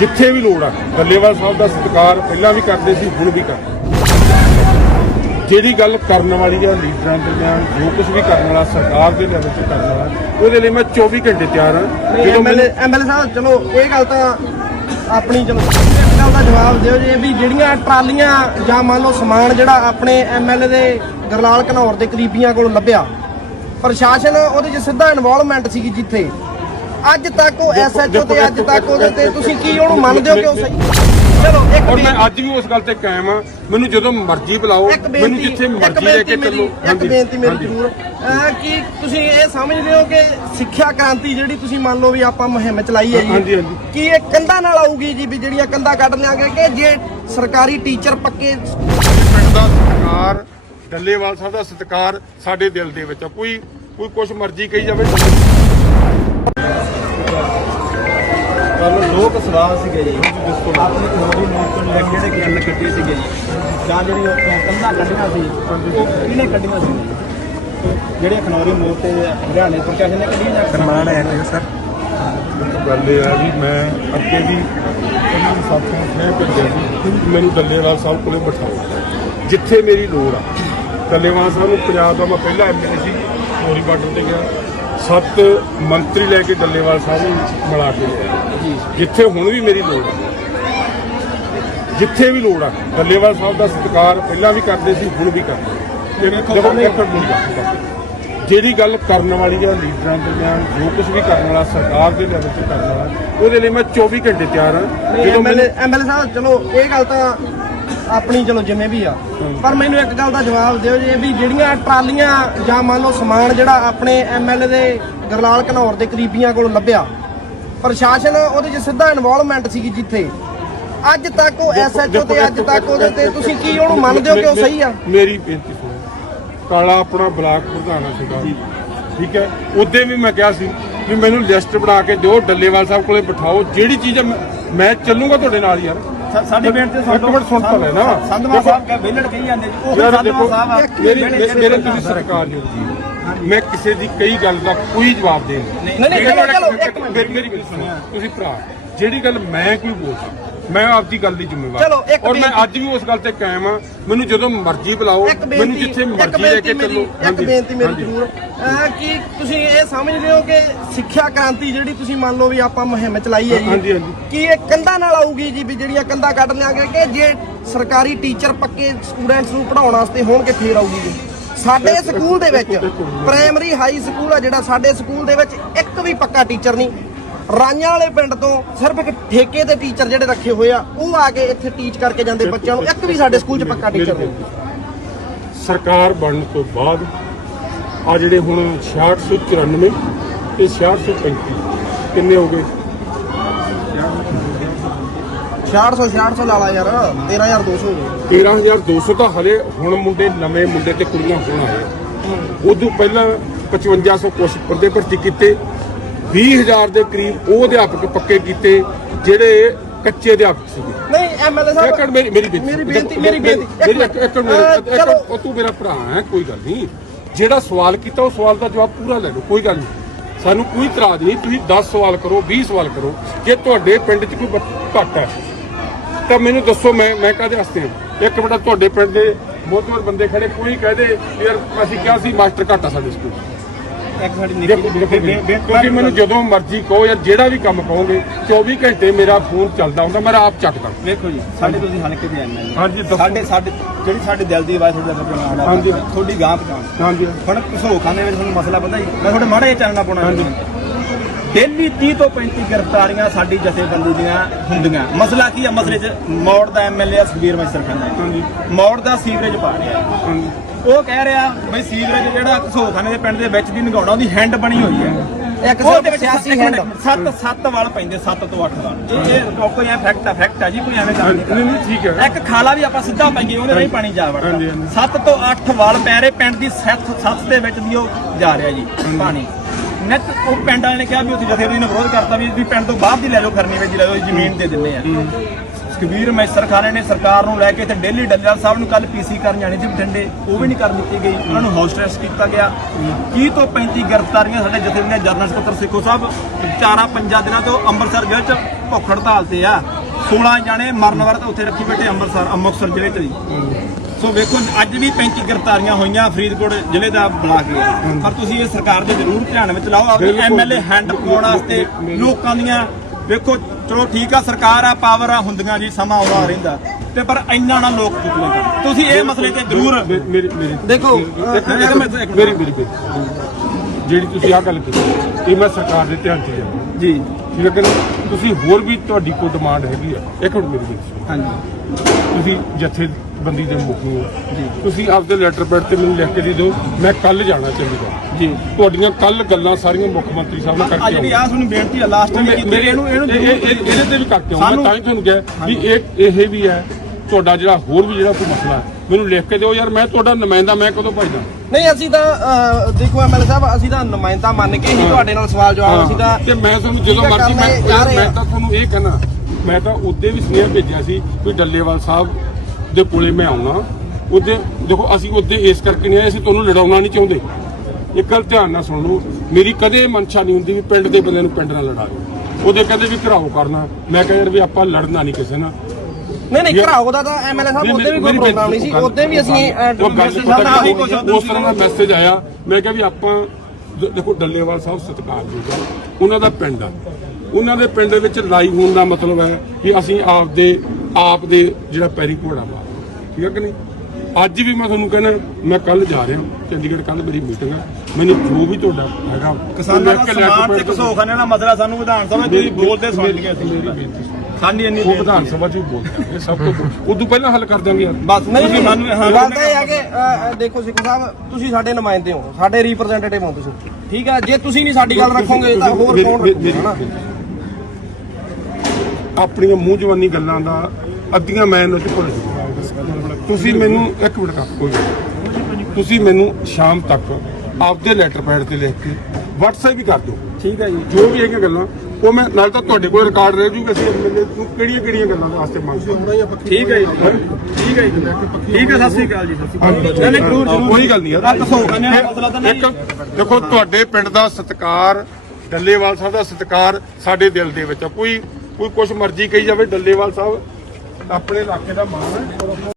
ਜਿੱਥੇ ਵੀ ਲੋੜ ਆ ਡੱਲੇਵਾਲ ਸਾਹਿਬ ਦਾ ਸਤਿਕਾਰ ਪਹਿਲਾਂ ਵੀ ਕਰਦੇ ਸੀ ਹੁਣ ਵੀ ਕਰਦੇ। ਜਿਹੜੀ ਗੱਲ ਕਰਨ ਵਾਲੀ ਆ ਲੀਡਰਾਂ ਦੇ ਨਾਲ ਜੋ ਕੁਝ ਵੀ ਕਰਨ ਵਾਲਾ ਸਰਕਾਰ ਦੇ ਲੈਵਲ ਤੇ ਕਰਨ ਵਾਲਾ ਉਹਦੇ ਲਈ ਮੈਂ 24 ਘੰਟੇ ਤਿਆਰ ਹਾਂ। ਜਦੋਂ ਐਮਐਲਏ ਐਮਐਲਏ ਸਾਹਿਬ ਚਲੋ ਇਹ ਗੱਲ ਤਾਂ ਆਪਣੀ ਚਲੋ ਇੱਕ ਗੱਲ ਦਾ ਜਵਾਬ ਦਿਓ ਜੀ ਵੀ ਜਿਹੜੀਆਂ ਟਰਾਲੀਆਂ ਜਾਂ ਮੰਨ ਲਓ ਸਮਾਨ ਜਿਹੜਾ ਆਪਣੇ ਐਮਐਲਏ ਦੇ ਗਰਲਾਲ ਘਨੌਰ ਦੇ ਕਰੀਬੀਆਂ ਕੋਲ ਲੱਭਿਆ ਪ੍ਰਸ਼ਾਸਨ ਉਹਦੇ 'ਚ ਸਿੱਧਾ ਇਨਵੋਲਵਮੈਂਟ ਸੀਗੀ ਜਿੱਥੇ। ਅੱਜ ਤੱਕ ਉਹ ਐਸਐਚਓ ਤੇ ਅੱਜ ਤੱਕ ਉਹਦੇ ਤੇ ਤੁਸੀਂ ਕੀ ਉਹਨੂੰ ਮੰਨਦੇ ਹੋ ਕਿ ਉਹ ਸਹੀ? ਚਲੋ ਇੱਕ ਔਰ ਮੈਂ ਅੱਜ ਵੀ ਉਸ ਗੱਲ ਤੇ ਕਾਇਮ ਆ ਮੈਨੂੰ ਜਦੋਂ ਮਰਜ਼ੀ ਬੁਲਾਓ ਇੱਕ ਬੇਨਤੀ ਮੈਨੂੰ ਜਿੱਥੇ ਇੱਕ ਮਰਜ਼ੀ ਲੈ ਕੇ ਬੇਨਤੀ ਚੱਲੋ। ਮੇਰੀ- ਇੱਕ ਬੇਨਤੀ ਮੇਰੀ ਜ਼ਰੂਰ। ਅਹ ਕਿ ਤੁਸੀਂ ਇਹ ਸਮਝਦੇ ਹੋ ਕਿ ਸਿੱਖਿਆ ਕ੍ਰਾਂਤੀ ਜਿਹੜੀ ਤੁਸੀਂ ਮੰਨ ਲਓ ਵੀ ਆਪਾਂ ਮੁਹਿੰਮ ਚਲਾਈ ਹੈ ਹਾਂਜੀ, ਜੀ ਹਾਂਜੀ। ਕੀ ਇਹ ਕੰਧਾਂ ਨਾਲ ਆਊਗੀ ਜੀ ਵੀ ਜਿਹੜੀਆਂ ਕੰਧਾਂ ਕੱਢ ਲਿਆਂਗੇ ਕਿ ਜੇ ਸਰਕਾਰੀ ਟੀਚਰ ਪੱਕੇ ਪਿੰਡ ਦਾ ਸਤਿਕਾਰ ਡੱਲੇਵਾਲ ਸਾਹਿਬ ਦਾ ਸਤਿਕਾਰ ਸਾਡੇ ਦਿਲ ਦੇ ਵਿੱਚ ਆ। ਕੋਈ ਕੋਈ ਕੁਛ ਮਰਜ਼ੀ ਕਹੀ ਜਾਵੇ। ਕੱਲ ਲੋਕ ਸਵਾਲ ਸੀਗੇ ਜੀ। ਆਪਣੇ ਖੋਰੀ ਮੌਤ ਤੋਂ ਲੈ ਕੇ ਜਿਹੜੇ ਗੱਲ ਸੀਗੇ ਜੀ। ਜਾਂ ਜਿਹੜੀ ਉੱਥੋਂ ਕੰਧਾਂ ਕੱਢੀਆਂ ਸੀ ਉਹ ਕਿਹਨੇ ਕੱਢੀਆਂ ਸੀ? ਜਿਹੜੇ ਖਨੌਰੀ ਮੋੜ ਤੇ ਹਰਿਆਣੇ ਪ੍ਰਸ਼ਾਸਨ ਨੇ ਕੱਢੀਆਂ ਜਾਂ ਸਨਮਾਨ ਹੈ ਸਰ। ਗੱਲ ਇਹ ਆ ਵੀ ਮੈਂ ਅੱਗੇ ਵੀ ਉਹਨਾਂ ਦੇ ਸਾਥੀਆਂ ਨੂੰ ਭੇਜਿਆ ਸੀ ਮੈਨੂੰ ਡੱਲੇਵਾਲ ਸਾਹਿਬ ਕੋਲੇ ਬਿਠਾਓ। ਜਿੱਥੇ ਮੇਰੀ ਲੋੜ ਆ। ਡੱਲੇਵਾਲ ਸਾਹਿਬ ਨੂੰ ਪੰਜਾਬ ਦਾ ਮੈਂ ਪਹਿਲਾ ਐਮਐਲਏ ਸੀ ਮੋਰੀ ਬਾਰਡਰ ਤੇ ਗਿਆ। ਸੱਤ ਮੰਤਰੀ ਲੈ ਕੇ ਡੱਲੇਵਾਲ ਸਾਹਿਬ ਨੂੰ ਮਿਲਾ ਕੇ ਲਿਆ ਜਿੱਥੇ ਹੁਣ ਵੀ ਮੇਰੀ ਲੋੜ ਆ। ਜਿੱਥੇ ਵੀ ਲੋੜ ਆ। ਡੱਲੇਵਾਲ ਸਾਹਿਬ ਦਾ ਸਤਿਕਾਰ ਪਹਿਲਾਂ ਵੀ ਕਰਦੇ ਸੀ ਹੁਣ ਵੀ ਕਰਦੇ ਗੱਲ ਸੁਣੋ। ਜਿਹੜੀ ਗੱਲ ਕਰਨ ਵਾਲੀ ਆ ਲੀਡਰਾਂ ਦੇ ਨਾਲ ਜੋ ਕੁਝ ਵੀ ਕਰਨ ਵਾਲਾ ਸਰਕਾਰ ਦੇ ਲੈਵਲ ਤੇ ਕਰਨ ਵਾਲਾ ਉਹਦੇ ਲਈ ਮੈਂ 24 ਘੰਟੇ ਤਿਆਰ ਹਾਂ ਜਦੋਂ ਐਮਐਲਏ ਐਮਐਲਏ ਸਾਹਿਬ ਚਲੋ ਇਹ ਗੱਲ ਤਾਂ ਆਪਣੀ ਚਲੋ ਜਿਵੇਂ ਵੀ ਆ। ਪਰ ਮੈਨੂੰ ਇੱਕ ਗੱਲ ਦਾ ਜਵਾਬ ਦਿਓ ਜੀ ਵੀ ਜਿਹੜੀਆਂ ਟਰਾਲੀਆਂ ਜਾਂ ਮੰਨ ਲਓ ਸਮਾਨ ਜਿਹੜਾ ਆਪਣੇ ਐਮਐਲਏ ਦੇ ਗਰਲਾਲ ਘਨੌਰ ਦੇ ਕਰੀਬੀਆਂ ਕੋਲ ਲੱਭਿਆ ਪ੍ਰਸ਼ਾਸਨ ਉਹਦੇ 'ਚ ਸਿੱਧਾ ਇਨਵੋਲਵਮੈਂਟ ਸੀਗੀ ਜਿੱਥੇ। ਅੱਜ ਤੱਕ ਉਹ ਐਸਐਚਓ ਤੇ ਅੱਜ ਤੱਕ ਉਹਦੇ ਤੇ ਤੁਸੀਂ ਕੀ ਉਹਨੂੰ ਮੰਨਦੇ ਹੋ ਕਿ ਉਹ ਸਹੀ ਆ? ਮੇਰੀ ਬੇਨਤੀ ਸੁਣੋ। ਕਾਲਾ ਆਪਣਾ ਬਲਾਕ ਪ੍ਰਧਾਨ ਆ ਸੀਗਾ ਠੀਕ ਹੈ? ਉਹਦੇ ਵੀ ਮੈਂ ਕਿਹਾ ਸੀ ਵੀ ਮੈਨੂੰ ਲਿਸਟ ਬਣਾ ਕੇ ਦਿਓ ਡੱਲੇਵਾਲ ਸਾਹਿਬ ਕੋਲੇ ਬਿਠਾਓ। ਜਿਹੜੀ ਚੀਜ਼ ਮੈਂ ਚੱਲੂਗਾ ਤੁਹਾਡੇ ਨਾਲ ਯਾਰ। ਸਾਡੇ ਪਿੰਡ ਤੇ ਇੱਕ ਮਿੰਟ ਸੁਣ ਤਾਂ ਲੈ ਨਾ। ਸੰਧਵਾ ਸਾਹਿਬ ਕਹੇ ਵਿਹਲੜ ਕਹੀ ਜਾਂਦੇ ਜੀ ਉਹ ਸੰਧਵਾ ਦੇਖੋ ਸਾਹਿਬ ਆ। ਮੇਰੀ ਮੇਰੇ ਤੁਸੀਂ ਸਰਕਾਰ ਜੋ। ਮੈਂ ਕਿਸੇ ਦੀ ਕਈ ਗੱਲ ਦਾ ਕੋਈ ਜਵਾਬ ਦੇ ਨਹੀਂ, ਨਹੀਂ, ਚਲੋ, ਚਲੋ, ਇੱਕ ਮਿੰਟ। ਮੇਰੀ ਮੇਰੀ ਤੁਸੀਂ ਭਰਾ ਜਿਹੜੀ ਗੱਲ ਮੈਂ ਕੋਈ ਬੋਲਦਾ ਮੈਂ ਆਪਦੀ ਗੱਲ ਦੀ ਜ਼ਿੰਮੇਵਾਰ ਚਲੋ, ਇੱਕ ਔਰ ਮੈਂ ਬੇਨਤੀ- ਅੱਜ ਵੀ ਉਸ ਗੱਲ ਤੇ ਕਾਇਮ ਆ ਮੈਨੂੰ ਜਦੋਂ ਮਰਜ਼ੀ ਬੁਲਾਓ ਇੱਕ ਮੈਨੂੰ ਬੇਨਤੀ ਜਿੱਥੇ ਇੱਕ ਮਰਜ਼ੀ ਲੈ ਕੇ ਚੱਲੋ। ਇੱਕ ਬੇਨਤੀ ਮੇਰੀ ਜ਼ਰੂਰ। ਅਹ ਕਿ ਤੁਸੀਂ ਇਹ ਸਮਝਦੇ ਹੋ ਕਿ ਸਿੱਖਿਆ ਕ੍ਰਾਂਤੀ ਜਿਹੜੀ ਤੁਸੀਂ ਮੰਨ ਲਓ ਵੀ ਆਪਾਂ ਮੁਹਿੰਮ ਚਲਾਈ ਹੈ ਜੀ ਹਾਂਜੀ, ਹਾਂਜੀ। ਕੀ ਇਹ ਕੰਧਾਂ ਨਾਲ ਆਊਗੀ ਜੀ ਵੀ ਜਿਹੜੀਆਂ ਕੰਧਾਂ ਕੱਢ ਲਿਆਂਗੇ ਕਿ ਜੇ ਸਰਕਾਰੀ ਟੀਚਰ ਪੱਕੇ ਸਟੂਡੈਂਟਸ ਨੂੰ ਪੜਾਉਣ ਵਾਸਤੇ ਹੋਣਗੇ ਫੇਰ ਆਊਗੀ ਜੀ। ਸਾਡੇ ਸਕੂਲ ਦੇ ਵਿੱਚ ਪ੍ਰਾਇਮਰੀ ਹਾਈ ਸਕੂਲ ਆ ਜਿਹੜਾ ਸਾਡੇ ਸਕੂਲ ਦੇ ਵਿੱਚ ਇੱਕ ਵੀ ਪੱਕਾ ਟੀਚਰ ਨਹੀਂ ਰਾਈਆਂ ਵਾਲੇ ਪਿੰਡ ਤੋਂ ਸਿਰਫ ਇੱਕ ਠੇਕੇ ਦੇ ਟੀਚਰ ਜਿਹੜੇ ਰੱਖੇ ਹੋਏ ਆ ਉਹ ਆ ਕੇ ਇੱਥੇ ਟੀਚ ਕਰਕੇ ਜਾਂਦੇ ਬੱਚਿਆਂ ਨੂੰ। ਇੱਕ ਵੀ ਸਾਡੇ ਸਕੂਲ 'ਚ ਪੱਕਾ ਟੀਚਰ ਨਹੀਂ ਸਰਕਾਰ ਬਣਨ ਤੋਂ ਬਾਅਦ ਆ ਜਿਹੜੇ ਹੁਣ 6694 ਤੇ 6635 ਕਿੰਨੇ ਹੋ ਗਏ? 6600 6600 ਲਾ ਲਾ ਯਾਰ 13200 ਹੋ ਗਏ। 13200 ਤਾਂ ਹਲੇ ਹੁਣ ਮੁੰਡੇ ਨਵੇਂ ਮੁੰਡੇ ਤੇ ਕੁੜੀਆਂ ਹੋਣ ਆਏ ਉਦੋਂ ਪਹਿਲਾਂ 5500 ਕੁਛ ਪਰਦੇ ਭਰਤੀ ਕੀਤੇ 20000 ਦੇ ਕਰੀਬ ਉਹ ਅਧਿਆਪਕ ਪੱਕੇ ਕੀਤੇ ਜਿਹੜੇ ਕੱਚੇ ਅਧਿਆਪਕ ਸੀਗੇ। ਨਹੀਂ ਐਮਐਲਏ ਸਾਹਿਬ ਇੱਕ ਮੇਰੀ ਮੇਰੀ ਬੇਨਤੀ ਮੇਰੀ ਬੇਨਤੀ ਮੇਰੀ ਬੇਨਤੀ ਇੱਕ ਇੱਕ ਇੱਕ- ਤੂੰ ਮੇਰਾ ਭਰਾ ਹੈ ਕੋਈ ਗੱਲ ਨਹੀਂ। ਜਿਹੜਾ ਸਵਾਲ ਕੀਤਾ ਉਹ ਸਵਾਲ ਦਾ ਜਵਾਬ ਪੂਰਾ ਲੈ ਲਓ ਕੋਈ ਗੱਲ ਨਹੀਂ। ਸਾਨੂੰ ਕੋਈ ਇਤਰਾਜ਼ ਨਹੀਂ ਤੁਸੀਂ 10 ਸਵਾਲ ਕਰੋ 20 ਸਵਾਲ ਕਰੋ। ਜੇ ਤੁਹਾਡੇ ਪਿੰਡ 'ਚ ਕੋਈ ਘੱਟ ਹੈ ਤਾਂ ਮੈਨੂੰ ਦੱਸੋ ਮੈਂ ਮੈਂ ਕਾਹਦੇ ਵਾਸਤੇ ਹਾਂ? ਇੱਕ ਮਿੰਟ ਤੁਹਾਡੇ ਪਿੰਡ ਦੇ ਬਹੁਤ ਬੰਦੇ ਖੜੇ ਕੋਈ ਕਹਦੇ ਯਾਰ ਅਸੀਂ ਕਿਹਾ ਸੀ ਮਾਸਟਰ ਘੱਟ ਆ ਸਾਡੇ ਸਕੂਲ। ਇੱਕ ਸਾਡੀ ਕਿਉਂਕਿ ਮੈਨੂੰ ਜਦੋਂ ਮਰਜ਼ੀ ਕਹੋ ਜਾਂ ਜਿਹੜਾ ਵੀ ਕੰਮ ਕਹੋਗੇ 24 ਘੰਟੇ ਮੇਰਾ ਫੋਨ ਚੱਲਦਾ ਹੁੰਦਾ ਮੈਂ ਆਪ ਚੱਕਦਾ। ਵੇਖੋ ਜੀ ਸਾਡੇ ਤੁਸੀਂ ਹਲਕੇ ਦੇ ਐਮਐਲਏ ਹਾਂਜੀ, ਦੱਸੋ। ਸਾਡੇ ਸਾਡੇ ਜਿਹੜੀ ਸਾਡੇ ਦਿਲ ਦੀ ਆਵਾਜ਼ ਤੁਹਾਡੇ ਅੱਗੇ ਪਹੁੰਚਾਉਣਾ ਹਾਂਜੀ। ਤੁਹਾਡੀ ਗਾਂ ਪਹੁੰਚਾਉਣ ਹਾਂਜੀ। ਹੁਣ ਘਸੋਖਾਨੇ ਵਿੱਚ ਤੁਹਾਨੂੰ ਮਸਲਾ ਪਤਾ ਜੀ। ਮੈਂ ਤੁਹਾਡੇ ਮਾੜਾ ਜਿਹਾ ਚਾਨਣਾ ਪਾਉਣਾ ਡੇਲੀ 30 ਤੋਂ 35 ਗ੍ਰਿਫਤਾਰੀਆਂ ਸਾਡੀ ਜਥੇਬੰਦੀ ਦੀਆਂ ਹੁੰਦੀਆਂ। ਮਸਲਾ ਕੀ ਹੈ ਮਸਲੇ 'ਚ ਮੌੜ ਦਾ ਐਮਐਲਏ ਸੁਖਬੀਰ ਮੈਸਰ ਖਾਨਾ ਹਾਂਜੀ। ਮੌੜ ਦਾ ਸੀਵਰੇਜ ਪਾ ਰਿਹਾ। ਹਾਂਜੀ। ਉਹ ਕਹਿ ਰਿਹਾ ਬਈ ਸੀਵਰੇਜ ਜਿਹੜਾ ਘਸੋਖਾਨੇ ਦੇ ਪਿੰਡ ਦੇ ਵਿੱਚ ਦੀ ਨਗਾਉਣਾ ਉਹਦੀ ਹੈਂਡ ਬਣੀ ਹੋਈ ਹੈ। ਇੱਕ ਉਹ ਸਿਰਫ ਦੇ ਵਿੱਚ ਸਿਆਸੀ ਇੱਕ ਮਿੰਟ, hand। ਸੱਤ ਸੱਤ ਵਾਲ ਪੈਂਦੇ ਸੱਤ ਤੋਂ ਅੱਠ ਵਾਲ। ਇਹ ਇਹ ਕੋਈ ਐ ਫੈਕਟ ਆ ਫੈਕਟ ਆ ਜੀ ਕੋਈ ਐਵੇਂ ਗੱਲ ਨਹੀਂ ਨਹੀਂ ਠੀਕ ਹੈ। ਇੱਕ ਖਾਲਾ ਵੀ ਆਪਾਂ ਸਿੱਧਾ ਪਾਈਏ ਉਹਦੇ ਨਹੀਂ ਪਾਣੀ ਜਾ ਵੜਦਾ। 7 ਤੋਂ 8 ਵਾਲ ਪੈਰੇ ਪਿੰਡ ਦੀ ਸੱਤ ਸੱਤ ਦੇ ਵਿੱਚ ਦੀ ਉਹ ਜਾ ਰਿਹਾ ਜੀ ਪਾਣੀ। ਨੈਟ ਉਹ ਪਿੰਡ ਵਾਲੇ ਨੇ ਕਿਹਾ ਵੀ ਉੱਥੇ ਜਥੇਬੰਦੀ ਨੇ ਵਿਰੋਧ ਕਰਤਾ ਵੀ ਵੀ ਪਿੰਡ ਤੋਂ ਬਾਹਰ ਦੀ ਲੈ ਜਾਓ ਕਰਨੀ ਵਿੱਚ ਲੈ ਜਾਓ ਜ਼ਮੀਨ ਦੇ ਦਿੰਦੇ ਆ। ਸੁਖਬੀਰ ਮੈਸਰ ਖਾਨੇ ਨੇ ਸਰਕਾਰ ਨੂੰ ਲੈ ਕੇ ਤੇ ਡੇਲੀ ਡੱਲੇਵਾਲ ਸਾਹਿਬ ਨੂੰ ਕੱਲ ਪੀਸੀ ਕਰਨ ਜਾਣੀ ਸੀ ਬਠਿੰਡੇ ਉਹ ਵੀ ਨਹੀਂ ਕਰਨ ਦਿੱਤੀ ਗਈ। ਉਹਨਾਂ ਨੂੰ ਹਾਊਸ ਅਰੈਸਟ ਕੀਤਾ ਗਿਆ। 30 ਤੋਂ 35 ਗ੍ਰਿਫਤਾਰੀਆਂ ਸਾਡੇ ਜਥੇਬੰਦੀਆਂ ਜਨਰਲ ਸਕੱਤਰ ਸਿੱਖੋ ਸਾਹਿਬ ਚਾਰਾਂ ਪੰਜਾਂ ਦਿਨਾਂ ਤੋਂ ਅੰਮ੍ਰਿਤਸਰ ਜ਼ਿਲ੍ਹੇ 'ਚ ਭੁੱਖ ਹੜਤਾਲ ਤੇ ਆ। 16 ਜਾਣੇ ਮਰਨ ਵਰਤ ਉੱਥੇ ਰੱਖੀ ਬੈਠੇ ਅੰਮ੍ਰਿਤਸਰ ਅੰਮ੍ਰਿਤਸਰ ਜ਼ਿਲ੍ਹੇ 'ਚ ਜੀ ਸੋ ਵੇਖੋ ਅੱਜ ਵੀ 35 ਗ੍ਰਿਫਤਾਰੀਆਂ ਹੋਈਆਂ ਫਰੀਦਕੋਟ ਜ਼ਿਲ੍ਹੇ ਦਾ ਬਲਾਕ ਹੈ ਪਰ ਤੁਸੀਂ ਇਹ ਸਰਕਾਰ ਦੇ ਜ਼ਰੂਰ ਧਿਆਨ ਵਿੱਚ ਲਾਓ। ਆਪਣੇ। ਐਮਐਲਏ ਹੈਂਡ ਪਾਉਣ ਵਾਸਤੇ ਲੋਕਾਂ ਦੀਆਂ ਵੇਖੋ ਚਲੋ ਠੀਕ ਆ ਸਰਕਾਰ ਆ ਪਾਵਰ ਆ ਹੁੰਦੀਆਂ ਜੀ ਸਮਾਂ ਆਉਂਦਾ ਰਹਿੰਦਾ। ਤੇ ਪਰ ਇੰਨਾ ਨਾ ਲੋਕ ਕਰ ਤੁਸੀਂ ਇਹ ਮਸਲੇ ਤੇ ਜ਼ਰੂਰ ਮੇ- ਮੇਰੀ ਮੇਰੀ ਦੇਖੋ ਮੇਰੀ ਮੇਰੀ। ਜਿਹੜੀ ਤੁਸੀਂ ਆਹ ਗੱਲ ਕੀਤੀ ਇਹ ਮੈਂ ਸਰਕਾਰ ਦੇ ਧਿਆਨ 'ਚ ਲਿਆ। ਜੀ। ਠੀਕ ਹੈ ਕਿ? ਤੁਸੀਂ ਹੋਰ ਵੀ ਤੁਹਾਡੀ ਕੋਈ ਡਿਮਾਂਡ ਹੈਗੀ ਆ। ਇੱਕ ਮਿੰਟ ਮੇਰੀ ਸੁਣੋ। ਹਾਂਜੀ। ਤੁਸੀਂ ਜਥੇਬੰਦੀ ਦੇ ਮੁਖੀ ਹੋ। ਤੁਸੀਂ ਆਪਦੇ ਲੈਟਰ ਪੈਡ ਤੇ ਮੈਨੂੰ ਲਿਖ ਕੇ ਦੇ ਦਿਓ। ਮੈਂ ਕੱਲ ਜਾਣਾ ਚੰਡੀਗੜ੍ਹ। ਜੀ ਤੁਹਾਡੀਆਂ ਕੱਲ ਗੱਲਾਂ ਸਾਰੀਆਂ ਮੁੱਖ ਮੰਤਰੀ ਸਾਹਿਬ ਨਾਲ ਕਰਕੇ ਜਿਹੜੀ ਆਉਂਗਾ ਆ ਤੁਹਾਨੂੰ ਬੇਨਤੀ ਆ ਲਾਸਟ ਟਾਈਮ ਕੀਤੀ ਇਹਨੂੰ ਇਹਨੂੰ ਇਹ- ਇਹ- ਇਹ- ਇਹਦੇ ਤੇ ਵੀ ਕਰਕੇ ਆਉਂਗਾ ਸਾਨੂੰ- ਤਾਂ ਹੀ ਤੁਹਾਨੂੰ ਕਿਹਾ ਵੀ ਇਹ ਇਹ ਵੀ ਹੈ ਤੁਹਾਡਾ ਜਿਹੜਾ ਹੋਰ ਵੀ ਜਿਹੜਾ ਕੋਈ ਮਸਲਾ ਹੈ ਮੈਨੂੰ ਲਿਖ ਕੇ ਦਿਓ। ਯਾਰ ਮੈਂ ਤੁਹਾਡਾ ਨੁਮਾਇੰਦਾ ਮੈਂ ਕਦੋਂ ਭਜਦਾ? ਨਹੀਂ ਅਸੀਂ ਤਾਂ ਦੇਖੋ ਐਮਐਲਏ ਸਾਹਿਬ ਅਸੀਂ ਤਾਂ ਨੁਮਾਇੰਦਾ ਮੰਨ ਕੇ ਹੀ ਤੁਹਾਡੇ ਨਾਲ ਸਵਾਲ ਜਵਾਬ ਅਸੀਂ ਤਾਂ ਤੇ ਮੈਂ ਤੁਹਾਨੂੰ ਜਦੋਂ ਮਰਜ਼ੀ ਮੈਂ ਆ। ਤਾਂ ਤੁਹਾਨੂੰ ਇਹ ਕਹਿਣਾ ਮੈਂ ਤਾਂ ਉਹਦੇ ਵੀ ਸੁਨੇਹਾ ਭੇਜਿਆ ਸੀ ਵੀ ਡੱਲੇਵਾਲ ਸਾਹਿਬ ਦੇ ਕੋਲੇ ਮੈਂ ਆਉਣਾ। ਉਹਦੇ ਦੇਖੋ ਅਸੀਂ ਉਹਦੇ ਇਸ ਕਰਕੇ ਨਹੀਂ ਆਏ ਅਸੀਂ ਤੁਹਾਨੂੰ ਲੜਾਉਣਾ ਨਹੀਂ ਚਾਹੁੰਦੇ। ਇਹ ਗੱਲ ਧਿਆਨ ਨਾਲ ਸੁਣ ਲਓ ਮੇਰੀ ਕਦੇ ਮਨਸ਼ਾ ਨਹੀਂ ਹੁੰਦੀ ਵੀ ਪਿੰਡ ਦੇ ਬੰਦੇ ਨੂੰ ਪਿੰਡ ਨਾਲ ਲੜਾਓ। ਉਹਦੇ ਕਹਿੰਦੇ ਵੀ ਘਰਾਓ ਕਰਨਾ ਮੈਂ ਕਹਿੰਦਾ ਵੀ ਆਪਾਂ ਲੜਨਾ ਨਹੀਂ ਕਿਸੇ ਨਾਲ। ਨਹੀਂ ਨਹੀਂ ਘਰਾਓ ਦਾ ਤਾਂ ਐਮਐਲਏ ਸਾਹਿਬ ਉਹਦੇ ਵੀ ਕੋਈ ਮੇਰੀ ਪ੍ਰੋਗਰਾਮ ਨਹੀਂ ਸੀ। ਉਹਦੇ ਵੀ ਅਸੀਂ ਮੈਸੇਜ ਸਾਹਿਬ ਪਤਾ ਨਾਲ ਕੀ ਹੀ ਕੁਛ ਹੋਇਆ? ਉਸ ਤਰ੍ਹਾਂ ਦਾ ਮੈਸੇਜ ਆਇਆ। ਮੈਂ ਕਿਹਾ ਵੀ ਆਪਾਂ ਦ- ਦੇਖੋ ਡੱਲੇਵਾਲ ਸਾਹਿਬ ਸਤਿਕਾਰ ਜੋਗਾ ਉਹਨਾਂ ਦਾ ਪਿੰਡ ਆ। ਉਹਨਾਂ ਦੇ ਪਿੰਡ ਵਿੱਚ ਲਾਈਵ ਹੋਣ ਦਾ ਮਤਲਬ ਹੈ ਕਿ ਅਸੀਂ ਆਪਦੇ ਆਪ ਦੇ ਜਿਹੜਾ ਪੈਰੀ ਘੋੜਾ ਵਾ ਠੀਕ ਹੈ ਕਿ ਨਹੀਂ? ਅੱਜ ਵੀ ਮੈਂ ਤੁਹਾਨੂੰ ਕਹਿੰਦਾ ਮੈਂ ਕੱਲ ਜਾ ਰਿਹਾ ਚੰਡੀਗੜ੍ਹ ਕੱਲ ਮੇਰੀ ਮੀਟਿੰਗ ਹੈ ਮੈਨੂੰ ਜੋ ਵੀ ਤੁਹਾਡਾ ਹੈਗਾ ਕਿਸਾਨਾਂ ਦਾ ਸਮਾਨ ਤੇ ਕਸੋਖਾਨੇ ਦਾ ਮਸਲਾ ਸਾਨੂੰ ਵਿਧਾਨ ਸਭਾ ਚ ਤੁਸੀਂ ਬੋਲਦੇ ਸੁਣ ਲਈਏ ਮੇਰੀ ਅਸੀਂ। ਸਾਡੀ ਇੰਨੀ ਉਹ ਵਿਧਾਨ ਸਭਾ ਚ ਵੀ ਬੋਲਦੇ ਇਹ ਸਭ ਤੋਂ ਉਦੋਂ ਪਹਿਲਾਂ ਹੱਲ ਕਰ ਦਾਂਗੇ ਬਸ ਨਹੀਂ ਤੁਸੀਂ ਸਾਨੂੰ ਹਾਂ ਗੱਲ ਤਾਂ ਇਹ ਹੈ ਕਿ ਦੇਖੋ ਸਿੱਖ ਸਾਹਿਬ ਤੁਸੀਂ ਸਾਡੇ ਨੁਮਾਇੰਦੇ ਹੋ ਸਾਡੇ ਰਿਪਰੈਜ਼ੈਂਟੇਟਿਵ ਹੋ ਤੁਸੀਂ। ਠੀਕ ਹੈ ਜੇ ਤੁਸੀਂ ਨਹੀਂ ਸਾਡੀ ਗੱਲ ਰੱਖੋਗੇ ਤਾਂ ਹੋਰ ਕੌਣ ਰੱਖੂਗਾ ਆਪਣੀਆਂ ਮੂੰਹ ਜਵਾਨੀ ਗੱਲਾਂ ਦਾ ਅੱਧੀਆਂ ਮੈਂ ਇਹਨਾਂ ਚ ਭੁੱਲ ਚੁੱਕਾ। ਤੁਸੀਂ ਮੈਨੂੰ ਇੱਕ ਮਿੰਟ ਕਰ ਕੋਈ ਗੱਲ। ਤੁਸੀਂ ਮੈਨੂੰ ਸ਼ਾਮ ਤੱਕ ਆਪਦੇ ਲੈਟਰ ਪੈਡ ਤੇ ਲਿਖ ਕੇ WhatsApp ਵੀ ਕਰ ਦਿਓ। ਠੀਕ ਹੈ ਜੀ। ਜੋ ਵੀ ਹੈਗੀਆਂ ਗੱਲਾਂ ਉਹ ਮੈਂ ਨਾਲ ਤਾਂ ਤੁਹਾਡੇ ਕੋਲ ਰਿਕਾਰਡ ਰਹਿ ਜੂਗਾ ਅਸੀਂ ਐਮਐਲਏ ਨੂੰ ਕਿਹੜੀਆਂ ਕਿਹੜੀਆਂ ਗੱਲਾਂ ਦੇ ਵਾਸਤੇ ਮੰਗਦੇ ਠੀਕ ਹੈ ਜੀ। ਠੀਕ ਹੈ ਜੀ। ਠੀਕ ਹੈ ਸਤਿ ਸ੍ਰੀ ਅਕਾਲ ਜੀ ਸਤਿ ਸ੍ਰੀ ਅਕਾਲ। ਨਹੀਂ ਨਹੀਂ ਜ਼ਰੂਰ ਜ਼ਰੂਰ। ਕੋਈ ਗੱਲ ਨਹੀਂ ਯਾਰ ਆਹ ਕਸੋਖਾਨੇ ਦਾ ਮਸਲਾ ਤਾਂ ਨਹੀਂ ਇੱਕ ਦੇਖੋ ਤੁਹਾਡੇ ਪਿੰਡ ਦਾ ਸਤਿਕਾਰ ਡੱਲੇਵਾਲ ਸਾਹਿਬ ਦਾ ਸਤਿਕਾਰ ਸਾਡੇ ਦਿਲ ਦੇ ਵਿੱਚ ਆ। ਕੋਈ ਕੋਈ ਕੁਛ ਮਰਜ਼ੀ ਕਹੀ ਜਾਵੇ ਡੱਲੇਵਾਲ ਸਾਹਿਬ ਆਪਣੇ ਇਲਾਕੇ ਦਾ ਮਾਣ ਹੈ।